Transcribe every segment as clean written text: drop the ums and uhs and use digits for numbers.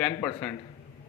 10%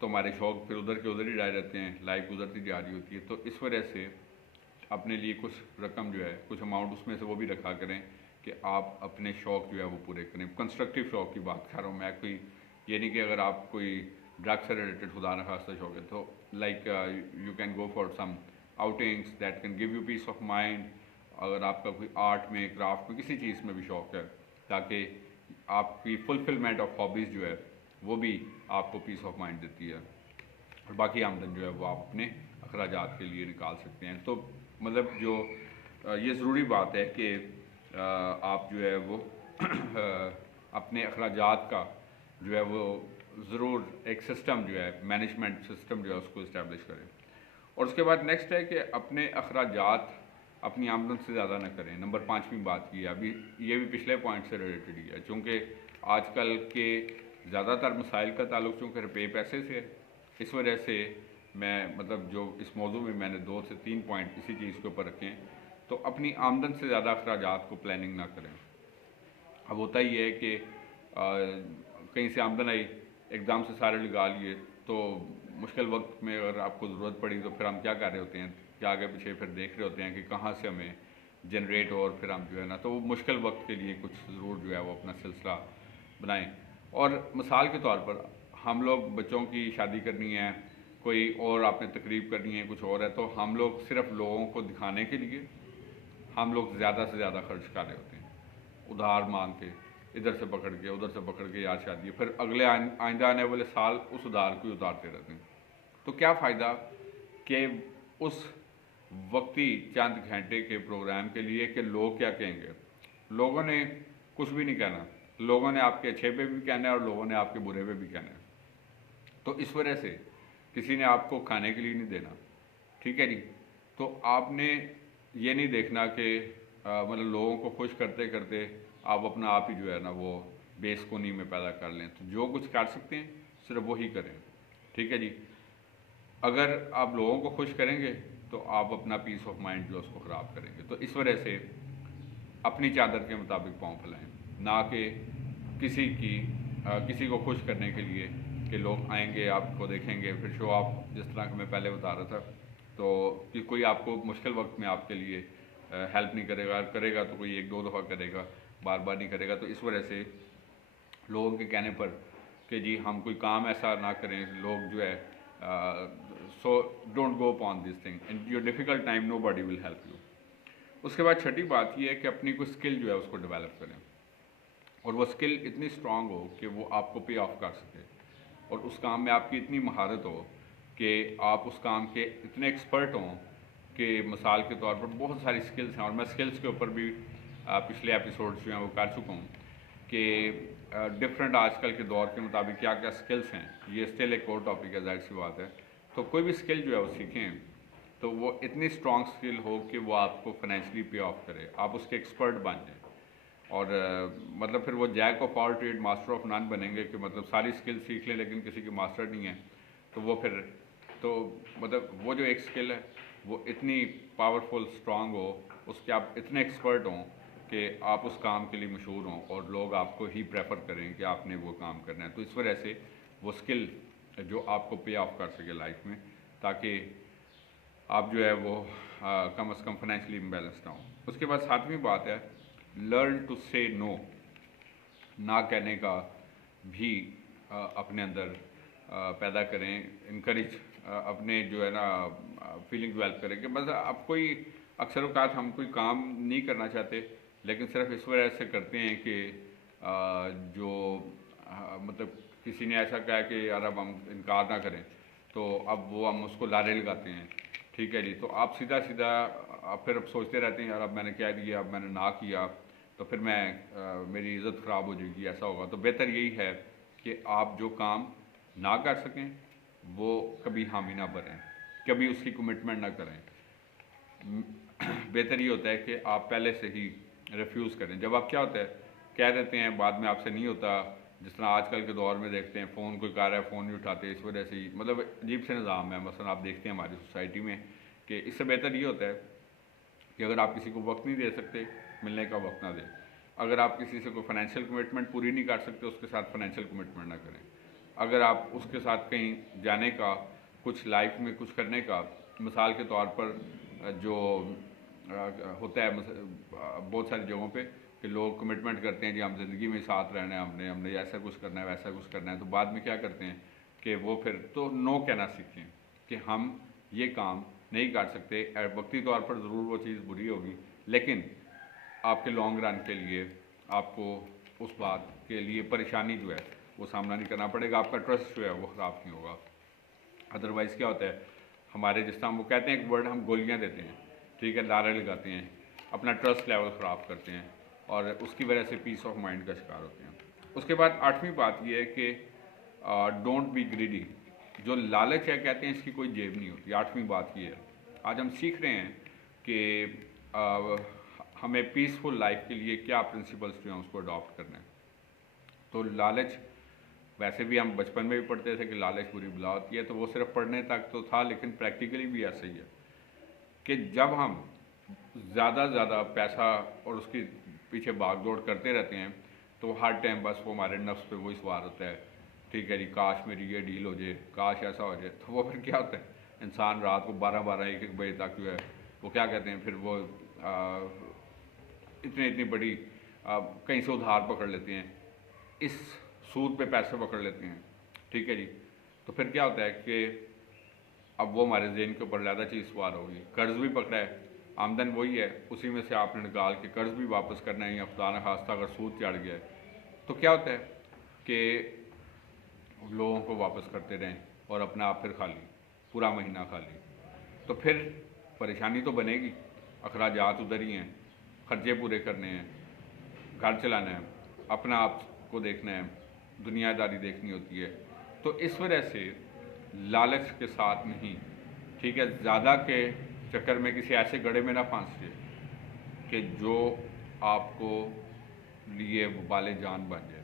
تو ہمارے شوق پھر ادھر کے ادھر ہی رہ جاتے ہیں، لائف گزرتی جا رہی ہوتی ہے. تو اس وجہ سے اپنے لیے کچھ رقم جو ہے، کچھ اماؤنٹ اس میں سے وہ بھی رکھا کریں کہ آپ اپنے شوق جو ہے وہ پورے کریں. کنسٹرکٹیو شوق کی بات کر رہا ہوں میں، کوئی یہ نہیں کہ اگر آپ کوئی ڈرگ سے ریلیٹڈ خدا نخواستہ شوق ہے تو like you can go for some outings that can give you peace of mind. اگر آپ کا کوئی آرٹ میں، کرافٹ میں، کسی چیز میں بھی شوق ہے، تاکہ آپ کی فلفلمنٹ آف ہابیز جو ہے وہ بھی آپ کو پیس آف مائنڈ دیتی ہے، اور باقی آمدن جو ہے وہ آپ اپنے اخراجات کے لیے نکال سکتے ہیں. تو مطلب جو یہ ضروری بات ہے کہ آپ جو ہے وہ اپنے اخراجات کا جو ہے وہ ضرور ایک سسٹم جو ہے، مینجمنٹ سسٹم جو ہے اس کو اسٹیبلش کریں. اور اس کے بعد نیکسٹ ہے کہ اپنے اخراجات اپنی آمدن سے زیادہ نہ کریں. نمبر 5ویں بات کی ہے، ابھی یہ بھی پچھلے پوائنٹ سے ریلیٹڈ ہی ہے، چونکہ آج کل کے زیادہ تر مسائل کا تعلق چونکہ روپے پیسے سے ہے، اس وجہ سے میں مطلب جو اس موضوع میں نے 2 سے 3 پوائنٹ اسی چیز کے اوپر رکھے ہیں. تو اپنی آمدن سے زیادہ اخراجات کو پلاننگ نہ کریں. اب ہوتا ہی ہے کہ کہیں سے آمدن آئی، ایک دم سے سارے لگا لیے، تو مشکل وقت میں اگر آپ کو ضرورت پڑی تو پھر ہم کیا کر رہے ہوتے ہیں کہ آگے پیچھے پھر دیکھ رہے ہوتے ہیں کہ کہاں سے ہمیں جنریٹ ہو، اور پھر ہم جو ہے نا تو وہ مشکل وقت کے لیے کچھ ضرور جو ہے وہ اپنا سلسلہ بنائیں. اور مثال کے طور پر ہم لوگ بچوں کی شادی کرنی ہے، کوئی اور آپ نے تقریب کرنی ہے، کچھ اور ہے، تو ہم لوگ صرف لوگوں کو دکھانے کے لیے ہم لوگ زیادہ سے زیادہ خرچ کر رہے ہوتے ہیں، ادھار مانگ کے، ادھر سے پکڑ کے ادھر سے پکڑ کے، یار شادی ہے، پھر اگلے آئندہ آنے والے سال اس ادھار کو ہی اتارتے رہتے ہیں. تو کیا فائدہ کہ اس وقتی چند گھنٹے کے پروگرام کے لیے کہ لوگ کیا کہیں گے. لوگوں نے کچھ بھی نہیں کہنا، لوگوں نے آپ کے اچھے پہ بھی کہنا ہے اور لوگوں نے آپ کے برے پہ بھی کہنا ہے. تو اس وجہ سے کسی نے آپ کو کھانے کے لیے نہیں دینا، ٹھیک ہے جی. تو آپ نے یہ نہیں دیکھنا کہ مطلب لوگوں کو خوش کرتے کرتے آپ اپنا آپ ہی جو ہے نا وہ بے سکونی میں پیدا کر لیں. تو جو کچھ کر سکتے ہیں صرف وہی کریں، ٹھیک ہے جی. اگر آپ لوگوں کو خوش کریں گے تو آپ اپنا پیس آف مائنڈ جو ہے اس کو خراب کریں گے. تو اس وجہ سے اپنی چادر کے مطابق پاؤں پھیلائیں، نہ کہ کسی کو خوش کرنے کے لیے کہ لوگ آئیں گے آپ کو دیکھیں گے. پھر شو آپ جس طرح کہ میں پہلے بتا رہا تھا، تو کہ کوئی آپ کو مشکل وقت میں آپ کے لیے ہیلپ نہیں کرے گا، کرے گا تو کوئی 1-2 دفعہ کرے گا، بار بار نہیں کرے گا. تو اس وجہ سے لوگوں کے کہنے پر کہ جی ہم کوئی کام ایسا نہ کریں، لوگ جو ہے so don't go upon this thing in your difficult time, nobody will help you. اس کے بعد 6ٹھی بات یہ ہے کہ اپنی کوئی اسکل جو ہے اس کو ڈیولپ کریں، اور وہ اسکل اتنی اسٹرانگ ہو کہ وہ آپ کو پے آف کر سکے، اور اس کام میں آپ کی اتنی مہارت ہو کہ آپ اس کام کے اتنے ایکسپرٹ ہوں کہ مثال کے طور پر بہت ساری اسکلس ہیں. اور میں اسکلس کے اوپر بھی پچھلے ایپیسوڈز جو ہیں وہ کر چکا ہوں کہ ڈفرینٹ آج کل کے دور کے مطابق کیا کیا اسکلس ہیں. یہ اسٹل ایک اور ٹاپک ہے، ظاہر سی بات ہے. تو کوئی بھی اسکل جو ہے وہ سیکھیں تو وہ اتنی اسٹرانگ اسکل ہو کہ وہ آپ کو فائنینشلی پے آف کرے، آپ اس کے ایکسپرٹ بن جائیں. اور مطلب پھر وہ jack of all trade master of none بنیں گے کہ مطلب ساری اسکل سیکھ لیں لیکن کسی کے ماسٹر نہیں ہیں. تو وہ پھر تو مطلب وہ جو ایک اسکل ہے وہ اتنی پاورفل اسٹرانگ ہو، اس کے آپ اتنے ایکسپرٹ ہوں کہ آپ اس کام کے لیے مشہور ہوں اور لوگ آپ کو ہی پریفر کریں کہ آپ نے وہ کام کرنا ہے. تو اس وجہ سے وہ اسکل جو آپ کو پے آف کر سکے لائف میں، تاکہ آپ جو ہے وہ کم از کم فائنینشلی امبیلنس نہ ہوں. اس کے بعد 7ویں بات ہے لرن ٹو سے نو. نہ کہنے کا بھی اپنے اندر پیدا کریں، انکریج اپنے جو ہے نا فیلنگ ڈیولپ کریں کہ بس اب کوئی اکثر اوقات ہم کوئی کام نہیں کرنا چاہتے لیکن صرف اس وجہ سے کرتے ہیں کہ جو مطلب کسی نے ایسا کہا کہ یار اب ہم انکار نہ کریں تو اب وہ ہم اس کو لارے لگاتے ہیں، ٹھیک ہے جی. تو آپ سیدھا پھر اب سوچتے رہتے ہیں یار اب میں نے کہہ دیا، اب میں نے نہ کیا تو پھر میری عزت خراب ہو جائے گی، ایسا ہوگا. تو بہتر یہی ہے کہ آپ جو کام نہ کر سکیں وہ کبھی حامی نہ بنیں، کبھی اس کی کمٹمنٹ نہ کریں. بہتر یہ ہوتا ہے کہ آپ پہلے سے ہی ریفیوز کریں. جب آپ کیا ہوتا ہے کہہ دیتے ہیں بعد میں آپ سے نہیں ہوتا، جس طرح آج کل کے دور میں دیکھتے ہیں فون کوئی کر رہا ہے فون نہیں اٹھاتے، اس وجہ سے ہی مطلب عجیب سے نظام ہے. مثلا آپ دیکھتے ہیں ہماری سوسائٹی میں کہ اس سے بہتر یہ ہوتا ہے کہ اگر آپ کسی کو وقت نہیں دے سکتے ملنے کا وقت نہ دیں. اگر آپ کسی سے کوئی فائنینشیل کمٹمنٹ پوری نہیں کر سکتے اس کے ساتھ فائنینشیل کمٹمنٹ نہ کریں. اگر آپ اس کے ساتھ کہیں جانے کا، کچھ لائف میں کچھ کرنے کا، مثال کے طور پر جو ہوتا ہے بہت ساری جگہوں پہ کہ لوگ کمٹمنٹ کرتے ہیں جی ہم زندگی میں ساتھ رہنا ہے، ہم نے ایسا کچھ کرنا ہے، ویسا کچھ کرنا ہے، تو بعد میں کیا کرتے ہیں کہ وہ پھر تو نو کہنا سیکھیں کہ ہم یہ کام نہیں کر سکتے. وقتی طور پر ضرور وہ چیز بری ہوگی، لیکن آپ کے لانگ رن کے لیے آپ کو اس بات کے لیے پریشانی جو ہے وہ سامنا نہیں کرنا پڑے گا، آپ کا ٹرسٹ جو ہے وہ خراب نہیں ہوگا. ادروائز کیا ہوتا ہے ہمارے جس طرح وہ کہتے ہیں ایک ورڈ ہم گولیاں دیتے ہیں، ٹھیک ہے، لارے لگاتے ہیں، اپنا ٹرسٹ لیول خراب کرتے ہیں اور اس کی وجہ سے پیس آف مائنڈ کا شکار ہوتے ہیں. اس کے بعد 8ویں بات یہ ہے کہ ڈونٹ بی گریڈی. جو لالچ ہے کہتے ہیں اس کی کوئی جیب نہیں ہوتی. 8ویں بات یہ ہے آج ہم سیکھ رہے ہیں کہ ہمیں پیسفل لائف کے لیے کیا پرنسپلس جو ہیں اس کو اڈاپٹ کرنا ہے. تو لالچ ویسے بھی ہم بچپن میں بھی پڑھتے تھے کہ لالچ بری بلا ہوتی ہے، تو وہ صرف پڑھنے تک تو تھا، لیکن پریکٹیکلی بھی ایسا ہی ہے کہ جب ہم زیادہ پیسہ اور اس کے پیچھے بھاگ دوڑ کرتے رہتے ہیں تو ہر ٹائم بس وہ ہمارے نفس پہ وہی سوار ہوتا ہے، ٹھیک ہے جی کاش میری یہ ڈیل ہو جائے، کاش ایسا ہو جائے. تو وہ پھر کیا ہوتا ہے انسان رات کو 12 1 بجے تک جو ہے وہ کیا کہتے ہیں پھر وہ اتنی بڑی کہیں سے ادھار پکڑ لیتے ہیں، اس سود پہ پیسے پکڑ لیتے ہیں، ٹھیک ہے جی. تو پھر کیا ہوتا ہے کہ اب وہ ہمارے ذہن کے اوپر زیادہ چیز سوار ہوگی. قرض بھی پکڑا ہے، آمدن وہی ہے، اسی میں سے آپ نے نکال کے قرض بھی واپس کرنا ہے، یا خدا نخواستہ اگر سود چڑھ گیا ہے تو کیا ہوتا ہے کہ لوگوں کو واپس کرتے رہیں اور اپنا آپ پھر خالی، پورا مہینہ خالی. تو پھر پریشانی تو بنے گی، اخراجات ادھر ہی ہیں، خرچے پورے کرنے ہیں، گھر چلانا ہے، اپنا آپ کو دیکھنا ہے، دنیا داری دیکھنی ہوتی ہے. تو اس وجہ سے لالچ کے ساتھ نہیں، ٹھیک ہے، زیادہ کے چکر میں کسی ایسے گڑھے میں نہ پھنسیے کہ جو آپ کو لیے وبال جان بن جائے.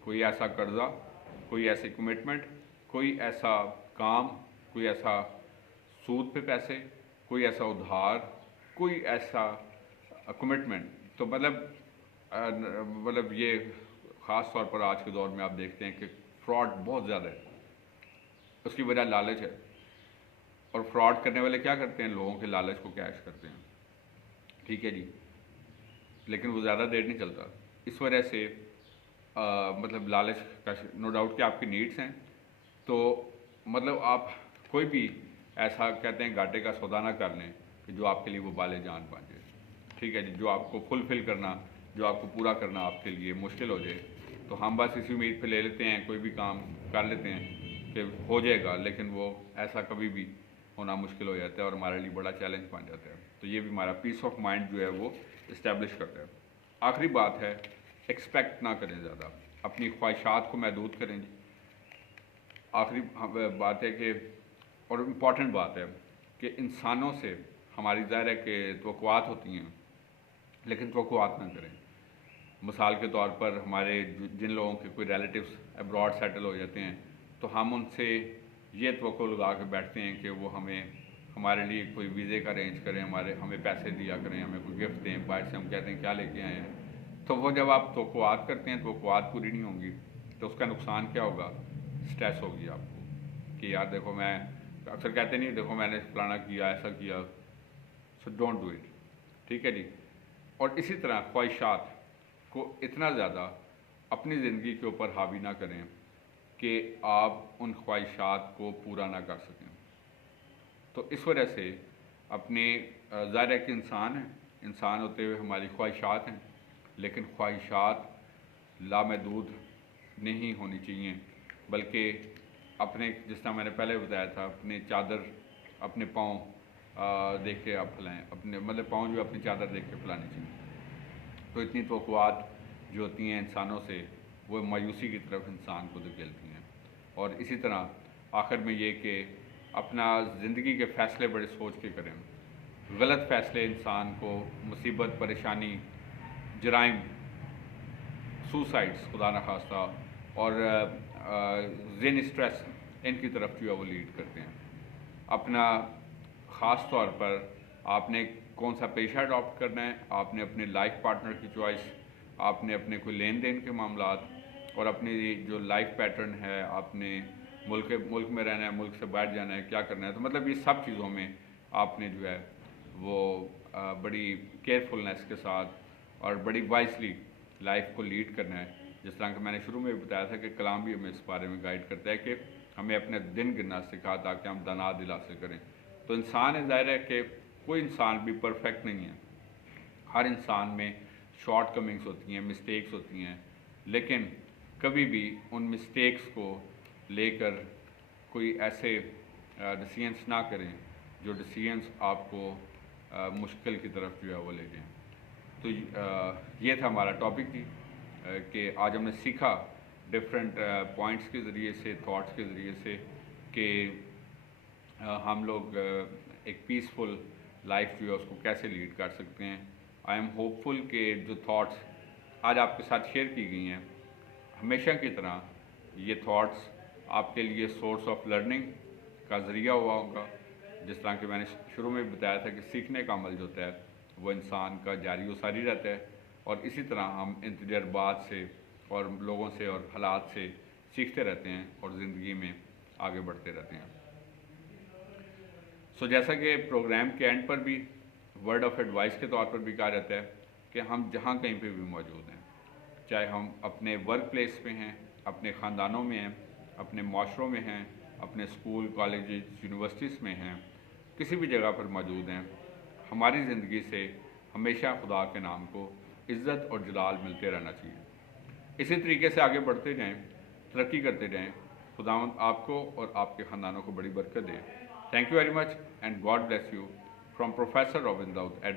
کوئی ایسا قرضہ، کوئی ایسی کمٹمنٹ، کوئی ایسا کام، کوئی ایسا سود پہ پیسے، کوئی ایسا ادھار، کوئی ایسا کمٹمنٹ. تو مطلب یہ خاص طور پر آج کے دور میں آپ دیکھتے ہیں کہ فراڈ بہت زیادہ ہے، اس کی وجہ لالچ ہے. اور فراڈ کرنے والے کیا کرتے ہیں لوگوں کے لالچ کو کیش کرتے ہیں، ٹھیک ہے جی، لیکن وہ زیادہ دیر نہیں چلتا. اس وجہ سے مطلب لالچ کا نو ڈاؤٹ کہ آپ کی نیڈس ہیں، تو مطلب آپ کوئی بھی ایسا کہتے ہیں گھاٹے کا سودا نہ کر لیں کہ جو آپ کے لیے وہ بالے جان بن جائے، ٹھیک ہے جی، جو آپ کو فلفل کرنا، جو آپ کو پورا کرنا آپ کے لیے مشکل ہو جائے. تو ہم بس اسی امید پہ لے لیتے ہیں، کوئی بھی کام کر لیتے ہیں کہ ہو جائے گا، لیکن وہ ایسا کبھی بھی ہونا مشکل ہو جاتا ہے اور ہمارے لیے بڑا چیلنج بن جاتا ہے. تو یہ بھی ہمارا پیس آف مائنڈ جو ہے وہ اسٹیبلش کرتا ہے. آخری بات ہے ایکسپیکٹ نہ کریں زیادہ، اپنی خواہشات کو محدود کریں جی. آخری بات ہے کہ اور امپورٹنٹ بات ہے کہ انسانوں سے ہماری ظاہر ہے کہ توقعات ہوتی ہیں، لیکن توقعات نہ کریں. مثال کے طور پر ہمارے جن لوگوں کے کوئی ریلیٹیوز ابراڈ سیٹل ہو جاتے ہیں تو ہم ان سے یہ توقع لگا کے بیٹھتے ہیں کہ وہ ہمارے لیے کوئی ویزے کا ارینج کریں، ہمیں پیسے دیا کریں، ہمیں کوئی گفٹ دیں. باہر سے ہم کہتے ہیں کیا لے کے آئے ہیں. تو وہ جب آپ توقعات کرتے ہیں، توقعات پوری نہیں ہوں گی تو اس کا نقصان کیا ہوگا؟ سٹریس ہوگی آپ کو کہ یار دیکھو، میں اکثر کہتے نہیں دیکھو میں نے فلانا کیا، ایسا کیا. سو ڈونٹ ڈو اٹ، ٹھیک ہے جی. اور اسی طرح خواہشات کو اتنا زیادہ اپنی زندگی کے اوپر حاوی نہ کریں کہ آپ ان خواہشات کو پورا نہ کر سکیں. تو اس وجہ سے اپنے ظاہر ہے کہ انسان ہوتے ہوئے ہماری خواہشات ہیں، لیکن خواہشات لامحدود نہیں ہونی چاہیے، بلکہ اپنے جس طرح میں نے پہلے بتایا تھا اپنے چادر اپنے پاؤں دیکھ کے آپ پھلائیں، اپنے مطلب پاؤں جو اپنی چادر دیکھ کے پھلانی چاہیے. تو اتنی توقعات جو ہوتی ہیں انسانوں سے وہ مایوسی کی طرف انسان کو دھکیلتی ہیں. اور اسی طرح آخر میں یہ کہ اپنا زندگی کے فیصلے بڑے سوچ کے کریں. غلط فیصلے انسان کو مصیبت، پریشانی، جرائم، سوسائڈس خدا نخواستہ اور ذہنی سٹریس ان کی طرف جو ہے وہ لیڈ کرتے ہیں. اپنا خاص طور پر آپ نے کون سا پیشہ اڈاپٹ کرنا ہے، آپ نے اپنے لائف پارٹنر کی چوائس، آپ نے اپنے کوئی لین دین کے معاملات، اور اپنی جو لائف پیٹرن ہے، آپ نے ملک میں رہنا ہے، ملک سے باہر جانا ہے، کیا کرنا ہے، تو مطلب یہ سب چیزوں میں آپ نے جو ہے وہ بڑی کیئرفلنس کے ساتھ اور بڑی وائزلی لائف کو لیڈ کرنا ہے. جس طرح کہ میں نے شروع میں بھی بتایا تھا کہ کلام بھی ہمیں اس بارے میں گائیڈ کرتا ہے کہ ہمیں اپنے دن گننا سکھا تاکہ ہم دنا دل حاصل کریں. تو انسان ہے، ظاہر ہے کہ کوئی انسان بھی پرفیکٹ نہیں ہے، ہر انسان میں شارٹ کمنگس ہوتی ہیں، مسٹیکس ہوتی ہیں، لیکن کبھی بھی ان مسٹیکس کو لے کر کوئی ایسے ڈیسیژنس نہ کریں جو ڈیسیژنس آپ کو مشکل کی طرف جو ہے وہ لے جائیں. تو یہ تھا ہمارا ٹاپک تھی کہ آج ہم نے سیکھا ڈفرینٹ پوائنٹس کے ذریعے سے، تھاٹس کے ذریعے سے، کہ ہم لوگ ایک پیسفل لائف جو ہے اس کو کیسے لیڈ کر سکتے ہیں. آئی ایم ہوپ فل کہ جو تھاٹس آج آپ کے ساتھ شیئر کی گئی ہیں، ہمیشہ کی طرح یہ تھاٹس آپ کے لیے سورس آف لرننگ کا ذریعہ ہوا ہوگا. جس طرح کہ میں نے شروع میں بتایا تھا کہ سیکھنے کا عمل جو ہوتا ہے وہ انسان کا جاری و ساری رہتا ہے، اور اسی طرح ہم ان تجربات سے اور لوگوں سے اور حالات سے سیکھتے رہتے ہیں اور زندگی میں آگے بڑھتے رہتے ہیں. سو جیسا کہ پروگرام کے اینڈ پر بھی ورڈ آف ایڈوائس کے طور پر بھی کہا جاتا ہے کہ ہم جہاں کہیں پہ بھی موجود ہیں، چاہے ہم اپنے ورک پلیس پہ ہیں، اپنے خاندانوں میں ہیں، اپنے معاشروں میں ہیں، اپنے اسکول، کالجز، یونیورسٹیز میں ہیں، کسی بھی جگہ پر موجود ہیں، ہماری زندگی سے ہمیشہ خدا کے نام کو عزت اور جلال ملتے رہنا چاہیے. اسی طریقے سے آگے بڑھتے جائیں، ترقی کرتے جائیں. خداوند آپ کو اور آپ کے خاندانوں کو بڑی برکت دے. Thank you very much and God bless you from professor Robin Dawood Edward.